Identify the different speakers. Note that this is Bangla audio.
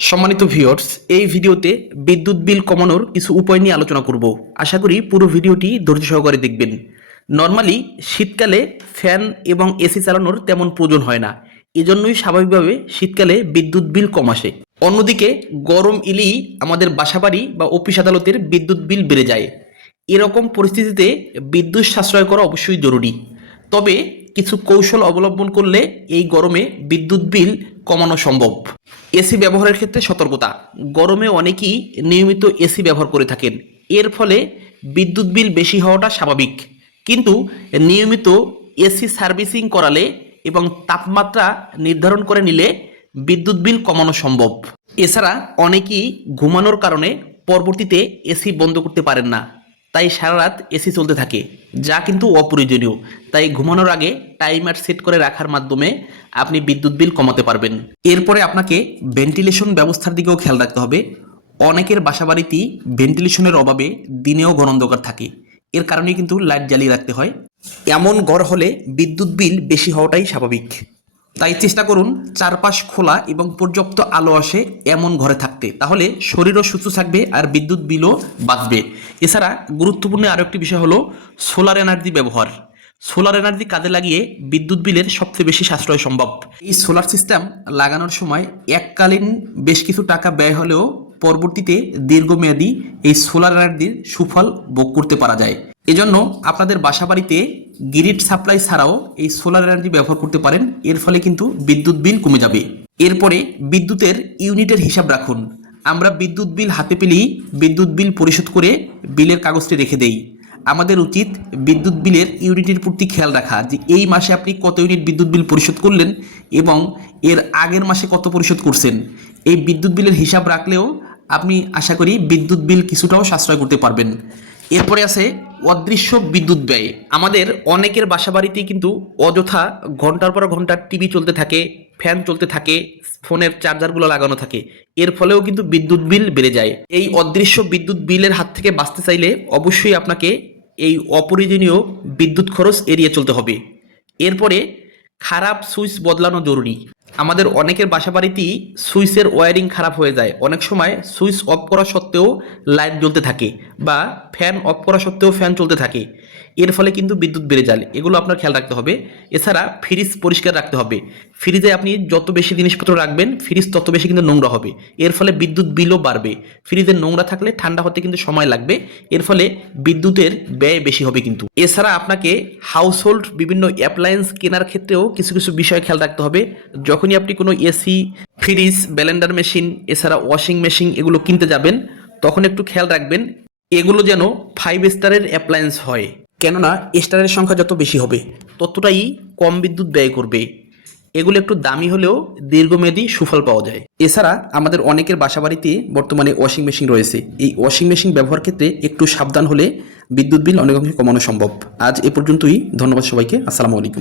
Speaker 1: সম্মানিত ভিউয়ার্স এই ভিডিওতে বিদ্যুৎ বিল কমানোর কিছু উপায় নিয়ে আলোচনা করব। আশা করি পুরো ভিডিওটি ধৈর্য সহকারে দেখবেন। নর্মালি শীতকালে ফ্যান এবং এসি চালানোর তেমন প্রয়োজন হয় না। এজন্যই স্বাভাবিকভাবে শীতকালে বিদ্যুৎ বিল কম আসে। অন্যদিকে, গরম ইলেই আমাদের বাসাবাড়ি বা অফিস আদালতের বিদ্যুৎ বিল বেড়ে যায়। এরকম পরিস্থিতিতে বিদ্যুৎ সাশ্রয় করা অবশ্যই জরুরি। তবে কিছু কৌশল অবলম্বন করলে এই গরমে বিদ্যুৎ বিল কমানো সম্ভব। এসি ব্যবহারের ক্ষেত্রে সতর্কতা। গরমে অনেকেই নিয়মিত এসি ব্যবহার করে থাকেন। এর ফলে বিদ্যুৎ বিল বেশি হওয়াটা স্বাভাবিক। কিন্তু নিয়মিত এসি সার্ভিসিং করালে এবং তাপমাত্রা নির্ধারণ করে নিলে বিদ্যুৎ বিল কমানো সম্ভব। এছাড়া অনেকেই ঘুমানোর কারণে পরবর্তীতে এসি বন্ধ করতে পারেন না। তাই সারা রাত এসি চলতে থাকে, যা কিন্তু অপ্রয়োজনীয়। তাই ঘুমানোর আগে টাইমার সেট করে রাখার মাধ্যমে আপনি বিদ্যুৎ বিল কমাতে পারবেন। এরপরে আপনাকে ভেন্টিলেশন ব্যবস্থার দিকেও খেয়াল রাখতে হবে। অনেকের বাসাবাড়িতেই ভেন্টিলেশনের অভাবে দিনেও ঘন অন্ধকার থাকে। এর কারণে কিন্তু লাইট জ্বালিয়ে রাখতে হয়। এমন ঘর হলে বিদ্যুৎ বিল বেশি হওয়াটাই স্বাভাবিক। তাই চেষ্টা করুন চারপাশ খোলা এবং পর্যাপ্ত আলো আসে এমন ঘরে থাকতে। তাহলে শরীরও সুস্থ থাকবে আর বিদ্যুৎ বিলও বাঁচবে। এছাড়া গুরুত্বপূর্ণ আরও একটি বিষয় হলো সোলার এনার্জি ব্যবহার। সোলার এনার্জি কাজে লাগিয়ে বিদ্যুৎ বিলের সবচেয়ে বেশি সাশ্রয় সম্ভব। এই সোলার সিস্টেম লাগানোর সময় এককালীন বেশ কিছু টাকা ব্যয় হলেও পরবর্তীতে দীর্ঘমেয়াদী এই সোলার এনার্জির সুফল ভোগ করতে পারা যায়। এজন্য আপনাদের বাসাবাড়িতে গ্রিড সাপ্লাই ছাড়াও এই সোলার এনার্জি ব্যবহার করতে পারেন। এর ফলে কিন্তু বিদ্যুৎ বিল কমে যাবে। এরপরে বিদ্যুতের ইউনিটের হিসাব রাখুন। আমরা বিদ্যুৎ বিল হাতে পেলেই বিদ্যুৎ বিল পরিশোধ করে বিলের কাগজটি রেখে দেই। আমাদের উচিত বিদ্যুৎ বিলের ইউনিটের প্রতি খেয়াল রাখা যে এই মাসে আপনি কত ইউনিট বিদ্যুৎ বিল পরিশোধ করলেন এবং এর আগের মাসে কত পরিশোধ করছেন। এই বিদ্যুৎ বিলের হিসাব রাখলেও আপনি আশা করি বিদ্যুৎ বিল কিছুটাও সাশ্রয় করতে পারবেন। এরপরে আছে অদৃশ্য বিদ্যুৎ ব্যয়। আমাদের অনেকের বাসা বাড়িতেই কিন্তু অযথা ঘণ্টার পর ঘণ্টা টিভি চলতে থাকে ফ্যান চলতে থাকে, ফোনের চার্জারগুলো লাগানো থাকে। এর ফলেও কিন্তু বিদ্যুৎ বিল বেড়ে যায়। এই অদৃশ্য বিদ্যুৎ বিলের হাত থেকে বাঁচতে চাইলে অবশ্যই আপনাকে এই অপরিজনীয় বিদ্যুৎ খরচ এড়িয়ে চলতে হবে। এরপরে খারাপ সুইচ বদলানো জরুরি। আমাদের অনেকের বাসা বাড়িতেই সুইচের ওয়ারিং খারাপ হয়ে যায়। অনেক সময় সুইচ অফ করা সত্ত্বেও লাইট জ্বলতে থাকে বা ফ্যান অফ করা সত্ত্বেও ফ্যান চলতে থাকে। এর ফলে কিন্তু বিদ্যুৎ বেড়ে যায়। এগুলো আপনার খেয়াল রাখতে হবে। এছাড়া ফ্রিজ পরিষ্কার রাখতে হবে। ফ্রিজে আপনি যত বেশি জিনিসপত্র রাখবেন, ফ্রিজ তত বেশি কিন্তু নোংরা হবে। এর ফলে বিদ্যুৎ বিলও বাড়বে। ফ্রিজের নোংরা থাকলে ঠান্ডা হতে কিন্তু সময় লাগবে। এর ফলে বিদ্যুতের ব্যয় বেশি হবে কিন্তু। এছাড়া আপনাকে হাউসহোল্ড বিভিন্ন অ্যাপ্লায়েন্স কেনার ক্ষেত্রেও কিছু কিছু বিষয় খেয়াল রাখতে হবে। যখনই আপনি কোনো এসি ফ্রিজ ব্যালেন্ডার মেশিন এছাড়া ওয়াশিং মেশিন এগুলো কিনতে যাবেন, তখন একটু খেয়াল রাখবেন, এগুলো যেন ফাইভ স্টারের অ্যাপ্লায়েন্স হয়। কেননা স্টারের সংখ্যা যত বেশি হবে, ততটাই কম বিদ্যুৎ ব্যয় করবে। এগুলো একটু দামি হলেও দীর্ঘমেয়াদী সুফল পাওয়া যায়। এছাড়া, আমাদের অনেকের বাসাবাড়িতে বর্তমানে ওয়াশিং মেশিন রয়েছে। এই ওয়াশিং মেশিন ব্যবহার ক্ষেত্রে একটু সাবধান হলে বিদ্যুৎ বিল অনেকাংশে কমানো সম্ভব। আজ এ পর্যন্তই, ধন্যবাদ সবাইকে, আসসালামু আলাইকুম।